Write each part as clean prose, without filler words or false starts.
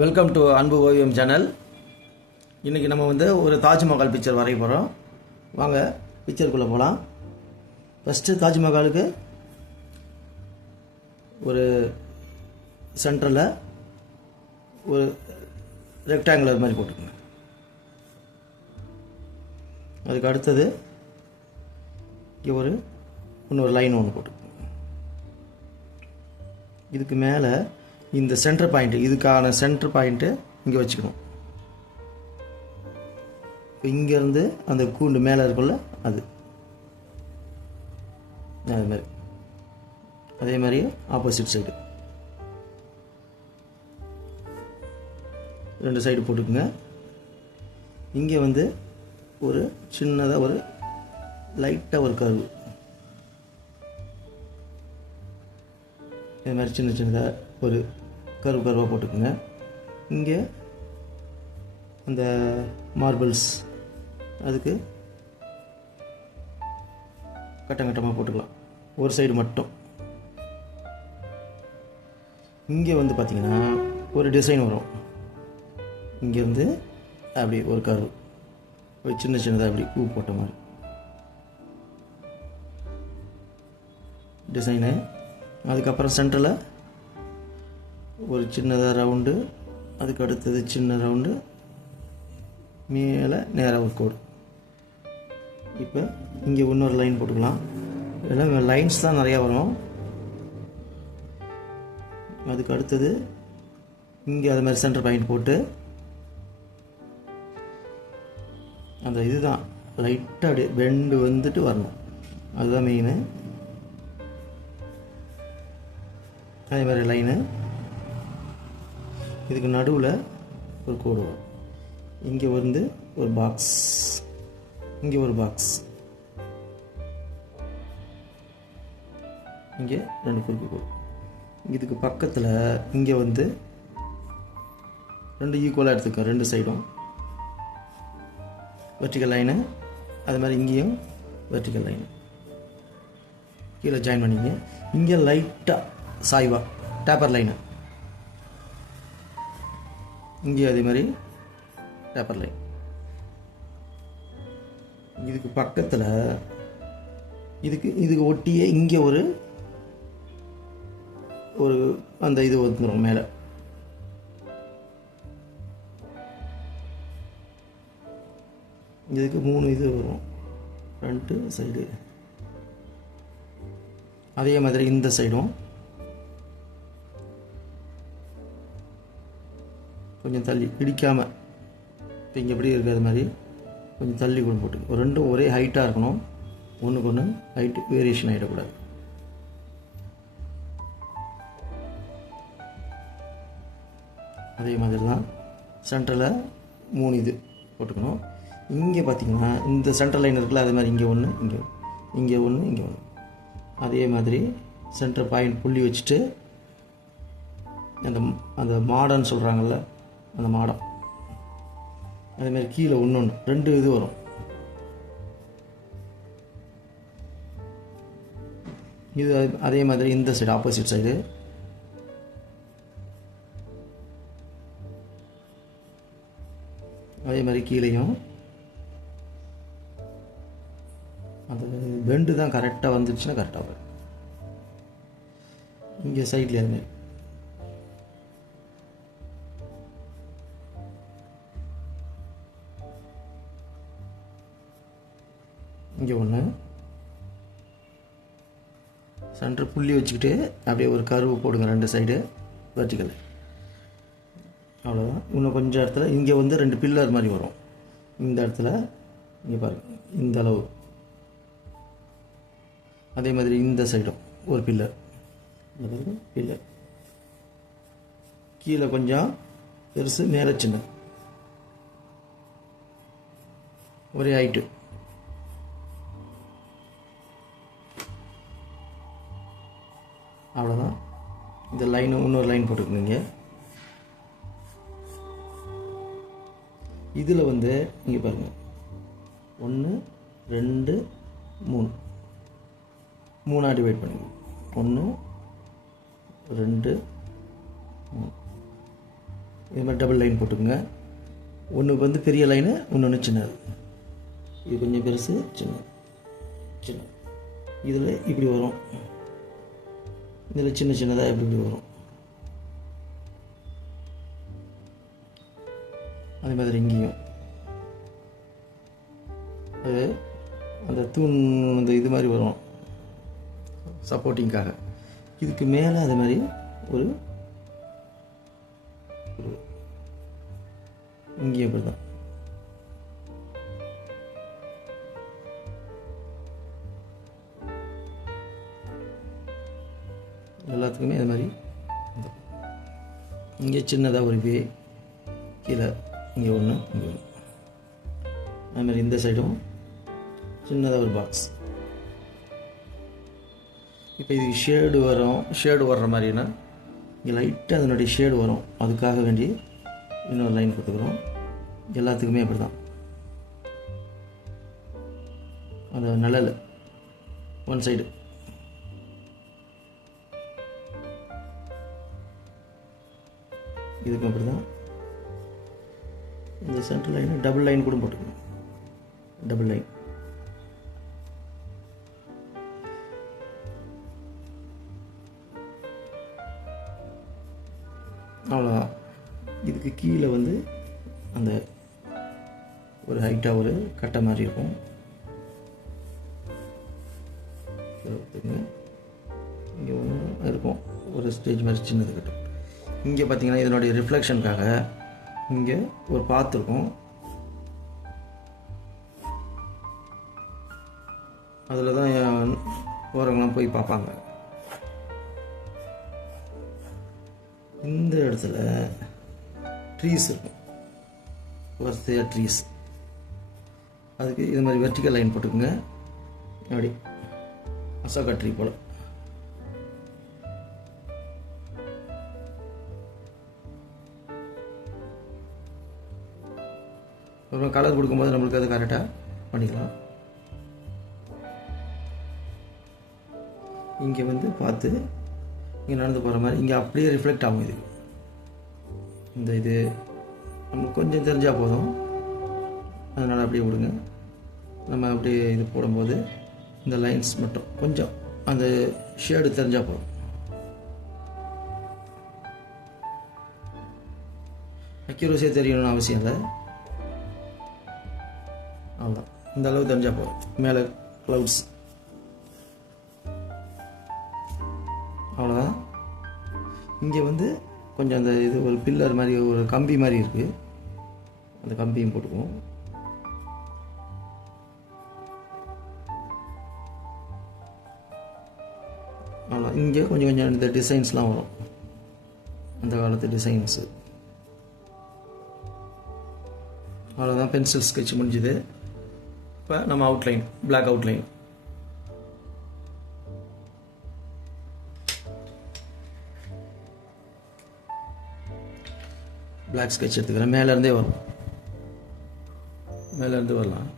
Welcome to அன்பு ஓவியம் channel. இன்றைக்கி நம்ம வந்து ஒரு தாஜ்மஹால் பிக்சர் வரைய போகிறோம். வாங்க பிக்சருக்குள்ளே போகலாம். ஃபஸ்ட்டு தாஜ்மஹாலுக்கு ஒரு சென்டரில் ஒரு ரெக்டாங்குலர் மாதிரி போட்டுக்கோங்க. அதுக்கு அடுத்தது இங்கே இன்னொரு லைன் ஒன்று போட்டுக்கோங்க. இதுக்கு மேலே இந்த சென்டர் பாயிண்ட்டு, இதுக்கான சென்டர் பாயிண்ட்டு இங்கே வச்சுக்கணும். இப்போ இங்கேருந்து அந்த கூண்டு மேலே இருக்குள்ள அது மாதிரி, அதே மாதிரி ஆப்போசிட் சைடு ரெண்டு சைடு போட்டுக்குங்க. இங்கே வந்து ஒரு சின்னதாக ஒரு லைட்டாக ஒரு கர்வு, இது மாதிரி சின்ன சின்னதாக ஒரு கருவாக போட்டுக்குங்க. இங்கே அந்த மார்பிள்ஸ் அதுக்கு கட்டமாக போட்டுக்கலாம், ஒரு சைடு மட்டும். இங்கே வந்து பார்த்திங்கன்னா ஒரு டிசைன் வரும். இங்கேருந்து அப்படி ஒரு கர்வு, ஒரு சின்ன சின்னதாக அப்படி பூ போட்ட மாதிரி டிசைனு. அதுக்கப்புறம் சென்டரில் ஒரு சின்னதாக ரவுண்டு, அதுக்கு அடுத்தது சின்ன ரவுண்டு, மேலே நேராக ஒரு கோடு. இப்போ இங்கே இன்னொரு லைன் போட்டுக்கலாம். எல்லாம் லைன்ஸ் தான் நிறையா வரும். அதுக்கு அடுத்தது இங்கே அது மாதிரி சென்டர் பாயிண்ட் போட்டு அந்த இதுதான் லைட்டாக அப்படியே பெண்டு வந்துட்டு வரணும், அதுதான் மெயினு. அதே மாதிரி லைனு, இதுக்கு நடுவில் ஒரு கோடு வரும். இங்கே வந்து ஒரு பாக்ஸ், இங்கே ஒரு பாக்ஸ், இங்கே ரெண்டு குறுக்கு கோடு. இதுக்கு பக்கத்தில் இங்கே வந்து ரெண்டு ஈக்குவலாக எடுத்துக்கோங்க, ரெண்டு சைடும் வெர்டிக்கல் லைனு. அது மாதிரி இங்கேயும் வெர்டிக்கல் லைனு கீழே ஜாயின் பண்ணிங்க. இங்கே லைட்டாக சாய்வா டேப்பர் லைனு, இங்கே அதே மாதிரி டேப்பர் லைன். இதுக்கு பக்கத்தில் இதுக்கு ஒட்டியே இங்கே ஒரு அந்த இது வந்துடும் மேலே. இதுக்கு 3 இது வரும், ஃப்ரண்ட்டு சைடு. அதே மாதிரி இந்த சைடும் கொஞ்சம் தள்ளி இடிக்காமல், இப்போ இங்கே எப்படி இருக்குது அது மாதிரி கொஞ்சம் தள்ளி கூட போட்டு, ரெண்டும் ஒரே ஹைட்டாக இருக்கணும், ஒன்றுக்கு ஒன்று ஹைட்டு வேரியேஷன் ஆகிடக்கூடாது. அதே மாதிரி தான் சென்டரில் 3 இது போட்டுக்கணும். இங்கே பார்த்திங்கன்னா இந்த சென்டர் லைன் இருக்குல்ல, அதே மாதிரி இங்கே ஒன்று, இங்கே ஒன்று, இங்கே ஒன்று. அதே மாதிரி சென்டர் பாயிண்ட் புள்ளி வச்சுட்டு அந்த மாடன்னு சொல்கிறாங்கல்ல, அந்த மாடம், அதேமாதிரி கீழே ஒன்று 2 இது வரும். இது அதே மாதிரி இந்த சைடு ஆப்போசிட் சைடு அதே மாதிரி கீழேயும் அந்த பெண்டு தான் கரெக்டாக வந்துடுச்சுன்னா கரெக்டாக வரும். இங்கே சைட்லேயே அதுமாரி இங்கே ஒன்று சென்டர் புள்ளி வச்சுக்கிட்டு அப்படியே ஒரு கர்வு போடுங்க, 2 சைடு வெர்டிக்கல். அவ்வளோதான். இன்னும் கொஞ்சம் இடத்துல இங்கே வந்து 2 பில்லர் மாதிரி வரும். இந்த இடத்துல இங்கே பாருங்கள், இந்த அளவு. அதே மாதிரி இந்த சைடும் ஒரு பில்லர், கீழே கொஞ்சம் பெருசு, மேலே சின்ன, ஒரே ஹைட்டு. அவ்வளோதான். இந்த லைனு இன்னொரு லைன் போட்டுக்கோங்க. இதில் வந்து இங்கே பாருங்கள், 1 2 3 3 டிவைட் பண்ணுங்க. 1 2 3 இது மாதிரி டபுள் லைன் போட்டுக்கோங்க. ஒன்று வந்து பெரிய லைனு, ஒன்று சின்னது. இது கொஞ்சம் பெருசு, சின்ன. இதில் இப்படி வரும், இதில் சின்னதாக இப்படி வரும். அதே மாதிரி இங்கேயும் அது அந்த தூண் அந்த இது மாதிரி வரும் சப்போர்ட்டிங்காக. இதுக்கு மேலே அதே மாதிரி ஒரு இங்கேயும் இப்படி தான். எல்லாத்துக்குமே அது மாதிரி இங்கே சின்னதாக ஒரு வே, கீழே இங்கே ஒன்று, இங்கே ஒன்று. அதுமாதிரி இந்த சைடும் சின்னதாக ஒரு பாக்ஸ். இப்போ இது ஷேடு வர்ற மாதிரினா இங்கே லைட்டாக அதனுடைய ஷேடு வரும். அதுக்காக வேண்டி இன்னொரு லைன் கொடுத்துக்கிறோம். எல்லாத்துக்குமே அப்படி தான். அந்த நிழல் ஒன் சைடு, இதுக்கும் அப்படி தான். இந்த சென்டர் லைன் டபுள் லைன் கூட போட்டுக்கணும். டபுள் லைன் அவ்வளோதான். இதுக்கு கீழே வந்து அந்த ஒரு ஹைட்டாக ஒரு கட்டை மாதிரி இருக்கும். இங்கே ஒன்று இருக்கும், ஒரு ஸ்டேஜ் மாதிரி சின்னது கட்டும். இங்கே பார்த்தீங்கன்னா இதனுடைய ரிஃப்ளெக்ஷனுக்காக இங்கே ஒரு பாத்து இருக்கும். அதில் தான் ஓரங்களாம் போய் பார்ப்பாங்க. இந்த இடத்துல ட்ரீஸ் இருக்கும், வரிசையாக ட்ரீஸ். அதுக்கு இது மாதிரி வெர்டிக்கல் லைன் போட்டுக்கோங்க. அப்படி அசோகா ட்ரீ போல். அப்புறம் கலர் கொடுக்கும்போது நம்மளுக்கு அது கரெக்டாக பண்ணிக்கலாம். இங்கே வந்து பார்த்து இங்கே நடந்து போகிற மாதிரி இங்கே அப்படியே ரிஃப்ளெக்ட் ஆகும். இது இந்த இது நம்மளுக்கு கொஞ்சம் தெரிஞ்சால் போதும், அதனால் அப்படியே விடுங்க. நம்ம அப்படியே இது போடும்போது இந்த லைன்ஸ் மட்டும் கொஞ்சம் அந்த ஷேடு தெரிஞ்சால் போதும். அக்யூரஸியாக தெரியணும்னு அவசியம் இல்லை. அவ்வளோதான், இந்த அளவு தெரிஞ்சால் போதும். மேலே க்ளவுட்ஸ், அவ்வளோதான். இங்கே வந்து கொஞ்சம் அந்த இது ஒரு பில்லர் மாதிரி ஒரு கம்பி மாதிரி இருக்குது, அந்த கம்பியும் போட்டுக்குவோம். அவ்வளோ. இங்கே கொஞ்சம் கொஞ்சம் இந்த டிசைன்ஸ்லாம் வரும், அந்த காலத்து டிசைன்ஸு. அவ்வளோதான், பென்சில் ஸ்கெட்ச் முடிஞ்சுது. இப்போ நம்ம outline, black outline. Black sketch எடுத்துக்கிறேன். மேலேருந்தே வரும், மேலேருந்து வரலாம்.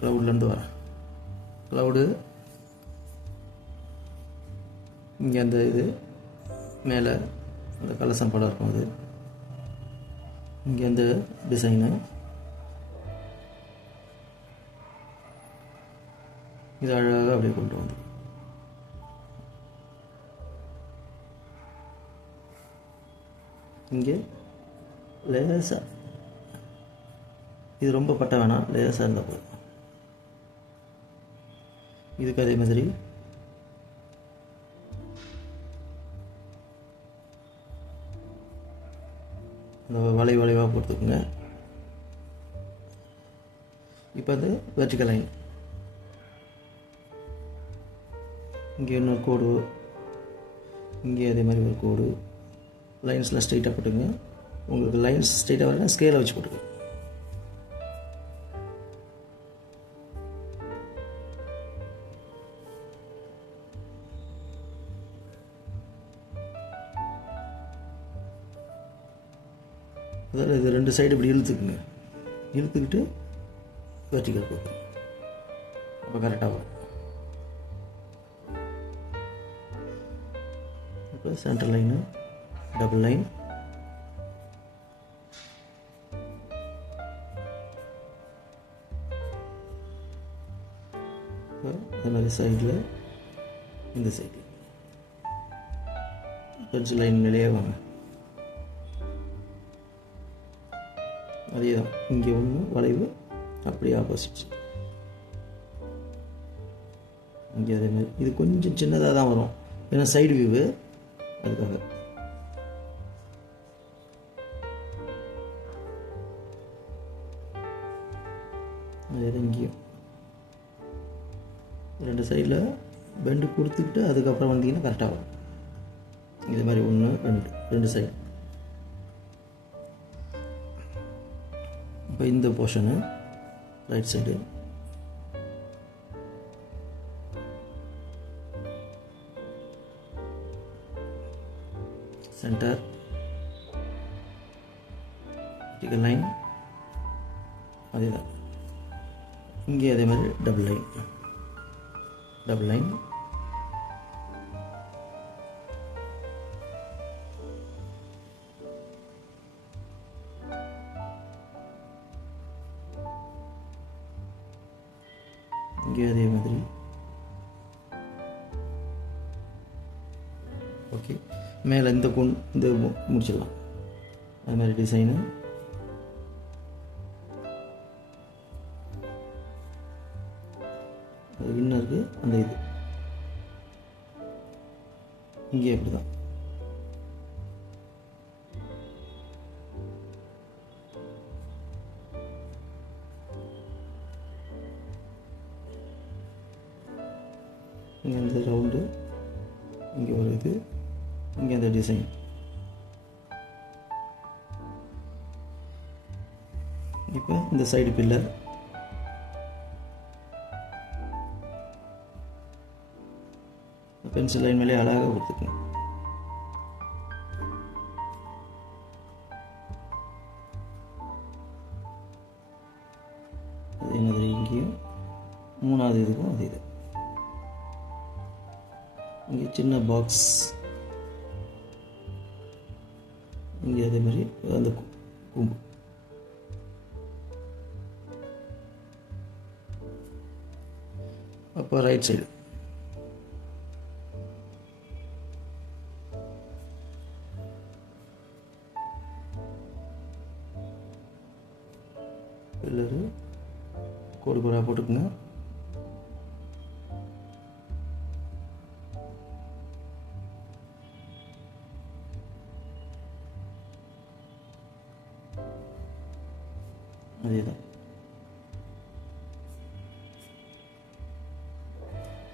க்ளவுட்லேருந்து வரேன். க்ளவுடு இங்கே அந்த இது மேலே அந்த கலசம் படம் இருக்கும், அது இங்கே அந்த டிசைனு. இது அழகாக அப்படியே கொண்டு வந்து இங்கே லேசாக, இது ரொம்ப பட்ட வேணாம், லேசாக இருந்தால் போதும். இதுக்கு அதே மாதிரி அந்த வளைவாக போட்டுக்குங்க. இப்போ அது வெர்டிக்கல் லைன். இங்கே இன்னொரு கோடு, இங்கே அதே மாதிரி ஒரு கோடு. லைன்ஸில் ஸ்ட்ரைட்டாக போட்டுங்க. உங்களுக்கு லைன்ஸ் ஸ்ட்ரைட்டாக வரல, ஸ்கேலை வச்சு போட்டுங்க. அதில் இது ரெண்டு சைடு இப்படி இழுத்துக்குங்க. இழுத்துக்கிட்டு வெர்டிக்கல் போட்டுங்க. அப்போ கரெக்டாக வரும். இப்போ சென்டர் லைனு டபுள் லைன், இப்போ அது மாதிரி சைடில் இந்த சைடு பென்சில் லைன் மேலேயே வாங்க. அதே தான் இங்கே ஒன்று வளைவு, அப்படியே ஆப்போசிட் இங்கே அதே மாதிரி. இது கொஞ்சம் சின்னதாக தான் வரும், ஏன்னா சைடு வியூவு, அதுக்காக. அதே தான் இங்கேயும் 2 சைடில் பெண்டு கொடுத்துக்கிட்டு அதுக்கப்புறம் வந்தீங்கன்னா கரெக்டாக வரும். இது மாதிரி 1 2 சைடு. இப்போ இந்த portion right side centre vertical line, அதே தான் இங்கே அதே மாதிரி டபுள் லைன் இங்கே அதே மாதிரி. ஓகே, மேலே இந்த முடிச்சிடலாம். அது மாதிரி டிசைனு அது இன்னருக்கு அந்த இது இங்கே அப்படி தான். இங்கே இந்த ரவுண்டு, இங்கே ஒரு இது, இங்கே அந்த டிசைன். இப்போ இந்த சைடு பில்லர் பென்சில் லைன் மேலே அழகாக கொடுத்துக்கணும். அதே மாதிரி இங்கேயும் 3வது இதுக்கும் அதே இது. இங்கே சின்ன பாக்ஸ், இங்கே அதே மாதிரி அந்த கூம்பு. அப்போ ரைட் சைடு பில்லரு கோடு கோடாக போட்டுக்குங்க. அதே தான்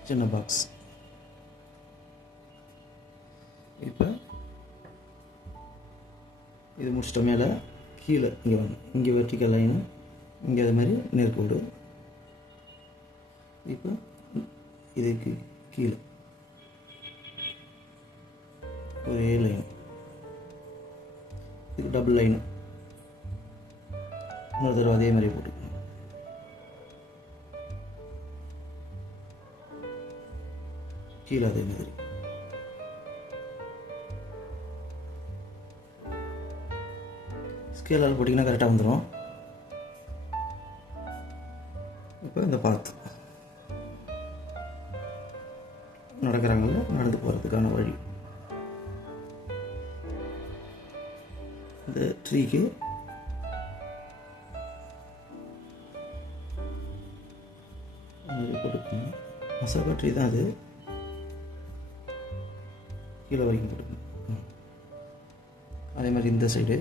சின்ன பாக்ஸ். இப்போ இது முடிச்சிட்ட மேலே கீழே இங்கே வரணும். இங்கே வெர்டிகல் லைனு, இங்கே அது மாதிரி நேர்கோடு. இப்போ இதுக்கு கீழே ஒரு லைன், இதுக்கு டபுள் லைனு, இன்னொரு தடவை அதே மாதிரி போட்டுக்கணும். கீழே அதே மாதிரி. ஸ்கேலால் போட்டிங்கன்னா கரெக்டாக வந்துடும். இப்போ இந்த பாத்து நடக்கிறாங்கல்ல, நடந்து போகிறதுக்கான வழி. இந்த ட்ரீக்கு போட்டுக்கணும். மசாலா ட்ரீ தான் அது, கீழே வரைக்கும் போட்டுக்கணும். அதே மாதிரி இந்த சைடு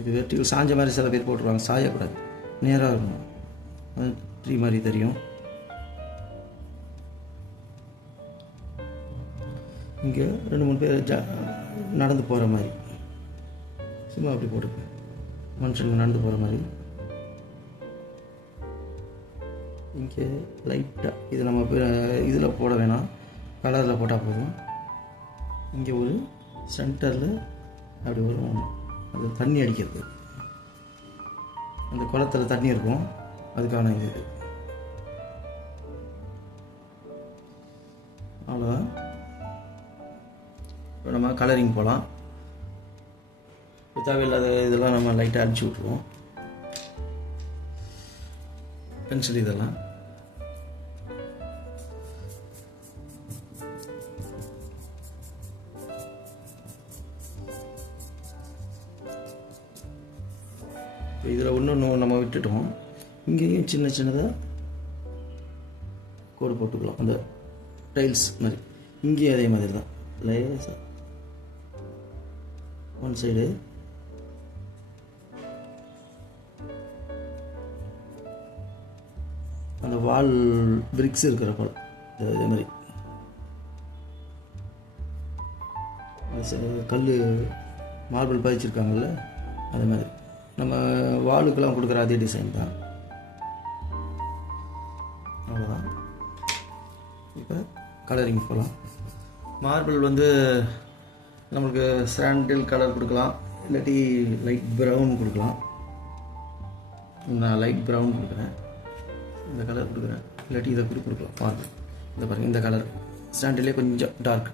இது வெர்டிகல் சாஞ்ச மாதிரி சில பேர் போட்டுருவாங்க. சாயக்கூடாது, நேராக இருக்கணும். அது ட்ரீ மாதிரி தெரியும். இங்கே 2-3 பேர் நடந்து போகிற மாதிரி சும்மா அப்படி போட்டுக்கேன். மனுஷங்க நடந்து போகிற மாதிரி. இங்கே லைட்டாக இது நம்ம இதில் போட வேணாம், கலரில் போட்டால் போதும். இங்கே ஒரு சென்டரில் அப்படி வரும். அது தண்ணி அடிக்கிறது, அந்த குளத்தில் தண்ணி இருக்கும், அதுக்கான இது. அவ்வளோதான். இப்போ நம்ம கலரிங் போகலாம். தேவையில்லாத இதெல்லாம் நம்ம லைட்டாக அடிச்சு விட்ருவோம். பென்சில் இதெல்லாம் இதில் ஒன்று நம்ம விட்டுட்டோம். இங்கேயும் சின்ன சின்னதாக கோடு போட்டுக்கலாம், அந்த டைல்ஸ் மாதிரி. இங்கேயும் அதே மாதிரி தான், லேசாக ஒன் சைடு அந்த வால் பிரிக்ஸ் இருக்கிற போல் இதே மாதிரி கல் மார்பிள் பதிச்சிருக்காங்கல்ல, அதே மாதிரி நம்ம வாலுக்கெல்லாம் கொடுக்குற அதே டிசைன் தான். அவ்வளோதான். இப்போ கலரிங் போகலாம். மார்பிள் வந்து நம்மளுக்கு சாண்டில் கலர் கொடுக்கலாம், இல்லாட்டி லைட் ப்ரௌன் கொடுக்கலாம். நான் லைட் ப்ரௌன் கொடுக்குறேன், இந்த கலர் கொடுக்குறேன், இல்லாட்டி இதை கொடுக்கலாம். மார்பிள் இந்த பாருங்கள், இந்த கலர் சாண்டிலே கொஞ்சம் டார்க்.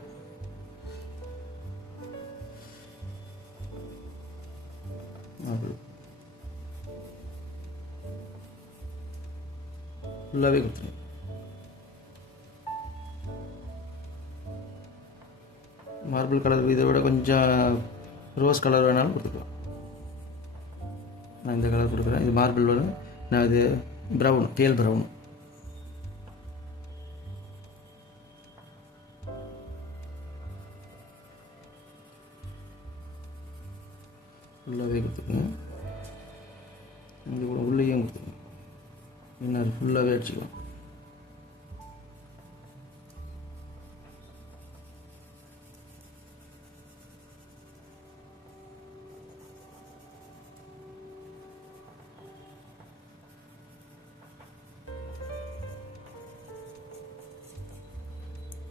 மார்பிள் ஃபுல்லாகவே கொடுத்துருங்க. மார்பிள் கலர் இதை விட கொஞ்சம் ரோஸ் கலர் வேணாலும் கொடுத்துக்கலாம். நான் இந்த கலர் கொடுக்குறேன். இது மார்பிள் வரும், நான் இது ப்ரௌன், பேல் ப்ரௌன். ஃபுல்லாகவே கொடுத்துக்கோங்க. இது கூட உள்ளேயும் கொடுத்துக்கோங்க, இன்னும் ஃபுல்லாகவே அடிச்சுக்கலாம்.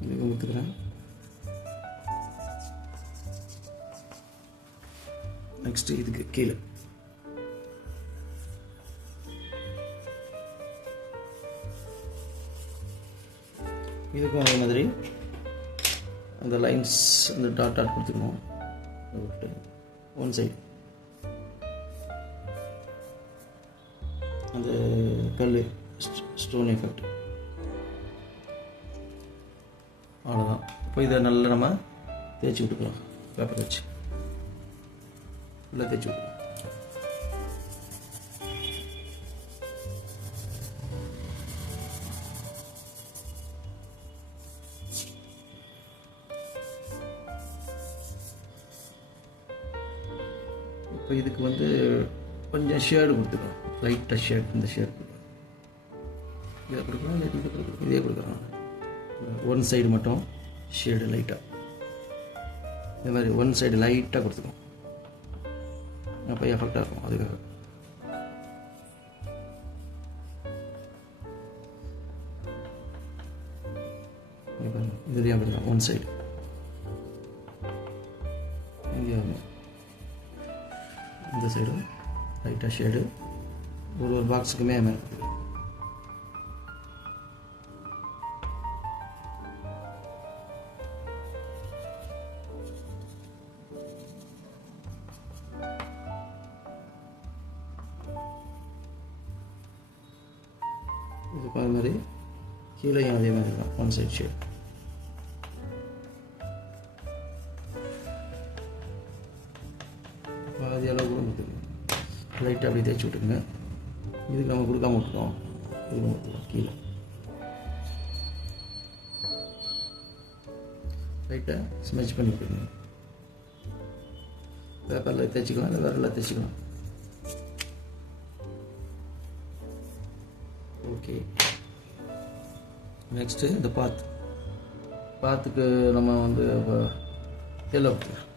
இதுக்கு ஊற்றுக்கிறேன். நெக்ஸ்ட்டு இதுக்கு கீழே இதுக்கும் அதே மாதிரி அந்த லைன்ஸ் அந்த டாட் டாட் கொடுத்துக்கணும். ஒன் சைடு அந்த கல் ஸ்டோன் எஃபெக்ட். அவ்வளோதான். இப்போ இதை நல்லா நம்ம தேய்ச்சி விட்டுக்கலாம். பேப்பர் வச்சு ஃபுல்லாக தேய்ச்சி விட்டுக்கலாம். இப்போ இதுக்கு வந்து கொஞ்சம் ஷேடு கொடுத்துக்கலாம், லைட்டாக ஷேட். இந்த ஷேட் கொடுக்கலாம், இதை கொடுக்கலாம், இல்லை இதை கொடுக்கலாம், இதே கொடுக்கலாம். ஒன் சைடு மட்டும் ஷேடு லைட்டாக, இந்த மாதிரி ஒன் சைடு லைட்டாக கொடுத்துக்கணும், அப்போ எஃபெக்டாக இருக்கும். அதுக்காக இதுலேயும் அப்படி தான், ஒன் சைடு இங்கே இந்த சைடு லைட்டாக ஷேடு ஒரு பாக்ஸுக்குமே அது மாதிரி. இதுக்கு அது மாதிரி கீழேயும் அதே மாதிரி தான், ஒன் சைட் ஷேட். பாதி அளவு கூட கொடுத்துருங்க, லைட்டாக அப்படி தேய்ச்சி விட்டுருங்க. இதுக்கு நம்ம கொடுக்காம விட்டுருக்கோம், இதுக்கு கொடுத்துருவோம். கீழே லைட்டாக ஸ்மெச் பண்ணி விட்டுருங்க. பேப்பரில் தேய்ச்சிக்கலாம், இல்லை விரலில் தேய்ச்சிக்கலாம். ஓகே. நெக்ஸ்ட்டு இந்த பாத்துக்கு நம்ம வந்து எல்லோ கொடுத்துக்கலாம்.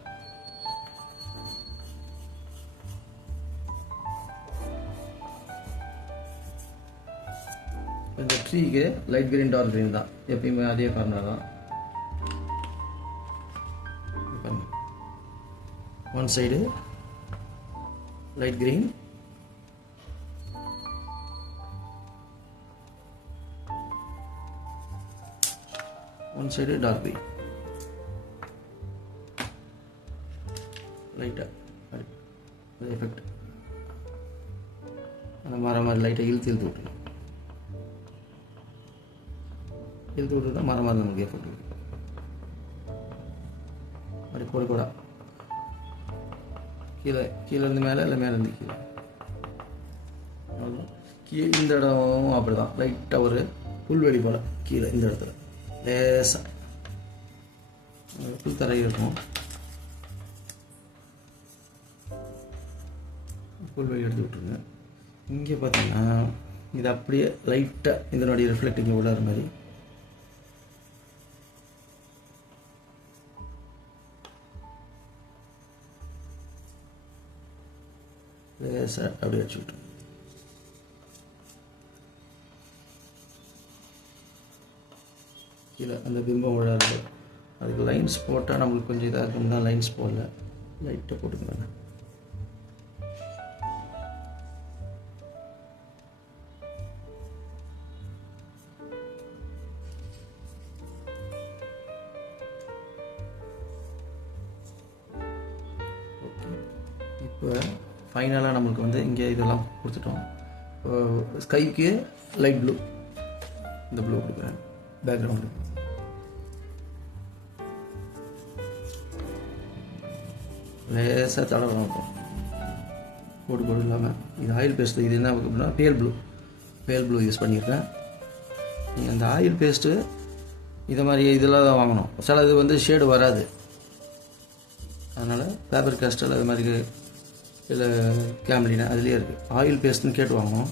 இந்த ட்ரீக்கு லைட் கிரீன் டார்க் கிரீன் தான் எப்பயுமே, அதே கார்னர் தான். One side light green, one side dark green. லைட்டாக அது எஃபெக்ட் அந்த மாதிரி லைட்டாக இழுத்து விட்டுருணும். இழுத்து விட்டுட்டா மரம் நமக்கு எஃபெக்ட் இருக்குது. அப்படி கூட கீழேருந்து மேலே இல்லை மேலேருந்து கீழே. இந்த இடமும் அப்படி தான் லைட்டாக ஒரு புல்வெளி போல் கீழே இந்த இடத்துல லேசாக புல் தரை இருக்கும். புல்வெளி எடுத்து விட்ருங்க. இங்கே பார்த்தீங்கன்னா இது அப்படியே லைட்டாக இதனுடைய ரிஃப்ளெக்டிங் விடாத மாதிரி லேசாக அப்படியே வச்சு விட்ருங்க. கீழே அந்த பிம்பம் விழாது. அதுக்கு லைன்ஸ் போட்டால் நம்மளுக்கு கொஞ்சம் இதாக இருக்கும் தான் லைன்ஸ் போடல. லைட்டாக போட்டுக்கோங்க. இப்போ ஃபைனலாக நம்மளுக்கு வந்து இங்கே இதெல்லாம் கொடுத்துட்டோம். ஸ்கைக்கு லைட் ப்ளூ, இந்த ப்ளூ கொடுக்குறேன் பேக்ரவுண்டு. லேசாக தடவை கோடு இல்லாமல். இது ஆயில் பேஸ்ட்டு. இது என்ன அப்படின்னா பேல் ப்ளூ யூஸ் பண்ணியிருக்கேன். நீங்கள் அந்த ஆயில் பேஸ்ட்டு இதை மாதிரி இதெல்லாம் தான் வாங்கணும். சில இது வந்து ஷேடு வராது. அதனால் பேப்பர் கேஸ்டல் அது மாதிரி இல்லை கேம்லினா அதுலேயே இருக்குது. ஆயில் பேஸ்ட்டுன்னு கேட்டு வாங்கணும்.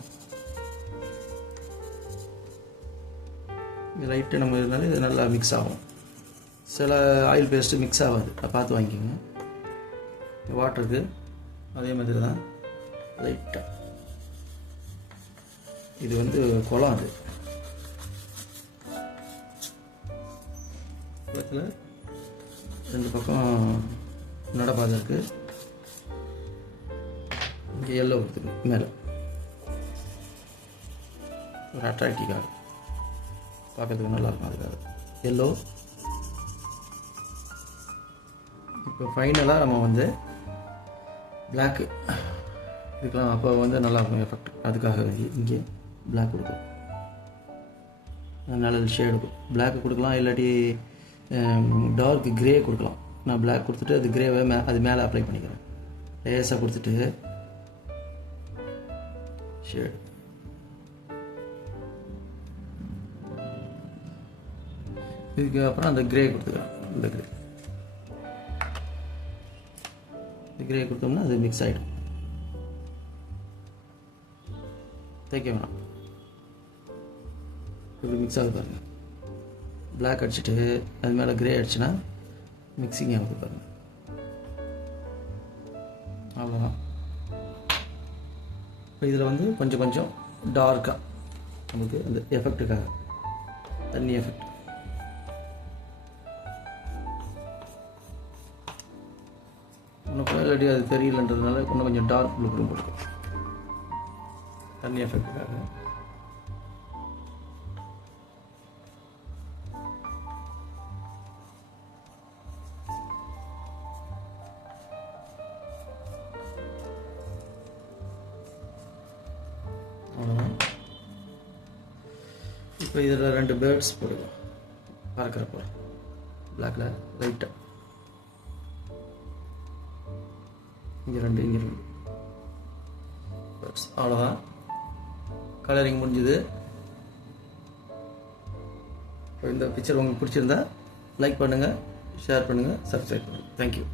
இது லைட்டு நம்ம இருந்தாலும் இது நல்லா மிக்ஸ் ஆகும். சில ஆயில் பேஸ்ட்டு மிக்ஸ் ஆகாது, பார்த்து வாங்கிக்கோங்க. வாட்டருக்கு அதே மாதிரி தான் லைட்டாக. இது வந்து குளம். அது குளத்தில் 2 பக்கம் நடப்பாதை இருக்குது. இங்கே எல்லோ கொடுத்துருக்கு மேலே ஒரு அட்ராக்டிவாக பார்க்கறதுக்கு நல்லாயிருக்கும். அதுக்காக எல்லோ. இப்போ ஃபைனலாக நம்ம வந்து பிளாக்கு இதுக்கெலாம் அப்போ வந்து நல்லாயிருக்கும் எஃபெக்ட். அதுக்காக இங்கே பிளாக் கொடுக்கும். நல்ல ஷேடு பிளாக் கொடுக்கலாம். இல்லாட்டி டார்க் க்ரே கொடுக்கலாம். நான் பிளாக் கொடுத்துட்டு அது க்ரேவை அது மேலே அப்ளை பண்ணிக்கிறேன். லேசாக கொடுத்துட்டு ஷேடு இதுக்கு அப்புறம் அந்த க்ரே கொடுத்துக்கிறேன். இந்த க்ரே கொடுத்தோம்னா அது மிக்ஸ் ஆகிடும். தேய்க்க வேணாம். இப்படி மிக்ஸ் ஆகுது பாருங்கள். பிளாக் அடிச்சுட்டு அது மேலே க்ரே அடிச்சுன்னா மிக்சிங் ஆகுது பாருங்கள். அவ்வளோதான். இப்போ இதில் வந்து கொஞ்சம் டார்க்காக நமக்கு அந்த எஃபெக்ட்டுக்காக தண்ணி எஃபெக்ட் இன்னும் இல்லாட்டி அது தெரியலன்றதுனால இன்னும் கொஞ்சம் டார்க் ப்ளூ கொடுக்கும் தண்ணி எஃபெக்ட்டுக்காக. இப்போ இதில் 2 பேர்ட்ஸ் போடுவோம். பறக்கிறப்போ பிளாக்ல லைட்டாக இங்கே 2 பேர்ட்ஸ். அவ்வளோதான். கலரிங் முடிஞ்சுது. இப்போ இந்த பிக்சர் உங்களுக்கு பிடிச்சிருந்தா லைக் பண்ணுங்கள், ஷேர் பண்ணுங்கள், சப்ஸ்கிரைப் பண்ணுங்கள். தேங்க்யூ.